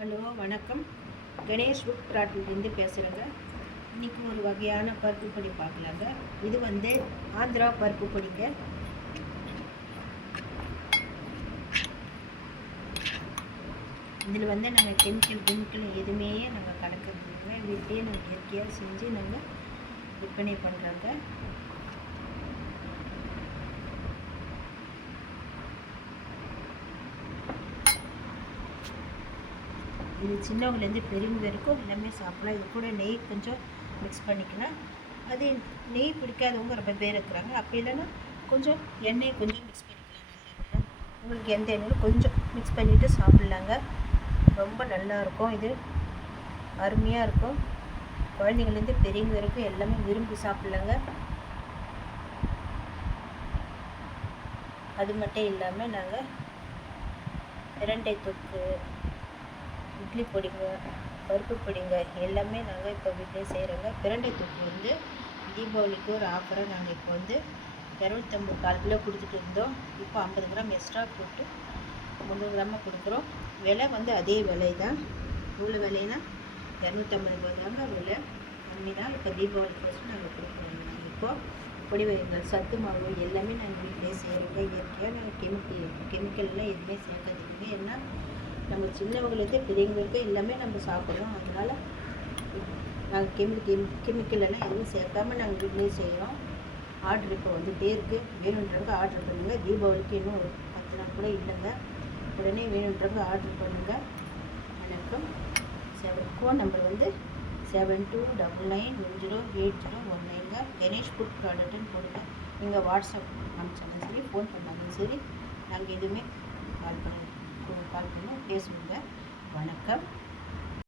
Hello வணக்கம். Ganesh book ப்ராட்லேருந்து பேசுகிறேங்க. இன்றைக்கி ஒரு வகையான பருப்பு பொடி பார்க்கலாங்க. இது ஆந்திரா பருப்பு பொடிங்க. இதில் நாங்கள் கெமிக்கல் எதுவுமே நாங்கள் கலக்கிறதுங்க. வீட்லேயே நாங்கள் இயற்கையாக செஞ்சு நாங்கள் விற்பனை பண்ணுறோங்க. இது சின்னவங்கலேருந்து பெரியவங்க வரைக்கும் எல்லாமே சாப்பிடலாம். இது கூட நெய் கொஞ்சம் மிக்ஸ் பண்ணிக்கலாம். அது நெய் பிடிக்காதவங்க ரொம்ப பேர் இருக்கிறாங்க. அப்படி இல்லைன்னா கொஞ்சம் எண்ணெய் கொஞ்சம் மிக்ஸ் பண்ணிக்கலாம். நல்லெண்ணெய் உங்களுக்கு எந்த எண்ணெயும் கொஞ்சம் மிக்ஸ் பண்ணிவிட்டு சாப்பிட்லாங்க. ரொம்ப நல்லாயிருக்கும். இது அருமையாக இருக்கும். குழந்தைங்கள்லேருந்து பெரியவங்க வரைக்கும் எல்லாமே விரும்பி சாப்பிட்லாங்க. அது மட்டும் இல்லாமல் நாங்கள் பிரண்டை தொக்கு, இட்லி பொடிங்க, பருப்பு பொடிங்க எல்லாமே நாங்கள் இப்போ வீட்டிலே செய்கிறோங்க. பிரண்டை தொக்கு தீபாவளிக்கு ஒரு ஆஃபராக நாங்கள் இப்போ 250 கால் கிலோ கொடுத்துட்டு இருந்தோம். இப்போ 50 கிராம் எக்ஸ்ட்ரா போட்டு 300 கிராமாக கொடுக்குறோம். விலை அதே விலை தான். இவ்வளோ விலைனா 250 ரூபாய் தாங்க. விலை கம்மி தான். இப்போ தீபாவளிக்கு ஃபஸ்ட்டு நாங்கள் கொடுக்குறோம். இப்போது பொடி வகைகள், சத்து மாவு எல்லாமே நாங்கள் வீட்டிலே செய்கிறோங்க. இயற்கையாக நாங்கள் கெமிக்கல்லாம் எதுவுமே சேர்க்காதீங்க. ஏன்னா நம்ம சின்னவங்களுக்கு பெரியவங்களுக்கு எல்லாமே நம்ம சாப்பிட்றோம். அதனால் நாங்கள் கெமிக்கல் எல்லாம் எதுவும் சேர்க்காமல் நாங்கள் வீட்டிலே செய்கிறோம். ஆர்டர் இப்போ வந்துகிட்டே இருக்குது. வேணுன்றவங்க ஆர்டர் பண்ணுங்கள். தீபாவளிக்கு இன்னும் ஒரு 10 நாள் கூட இல்லைங்க. உடனே வேணுன்றவங்க ஆர்டர் பண்ணுங்கள். வணக்கம். ஃபோன் நம்பர் 7299108019ங்க. கணேஷ் ஃபுட் ப்ராடக்ட்னு போடுங்க. நீங்கள் வாட்ஸ்அப் அனுப்பிச்சாலும் சரி, ஃபோன் பண்ணாலும் சரி, நாங்கள் எதுவுமே கால் பண்ணி பேசுவோங்க. வணக்கம்.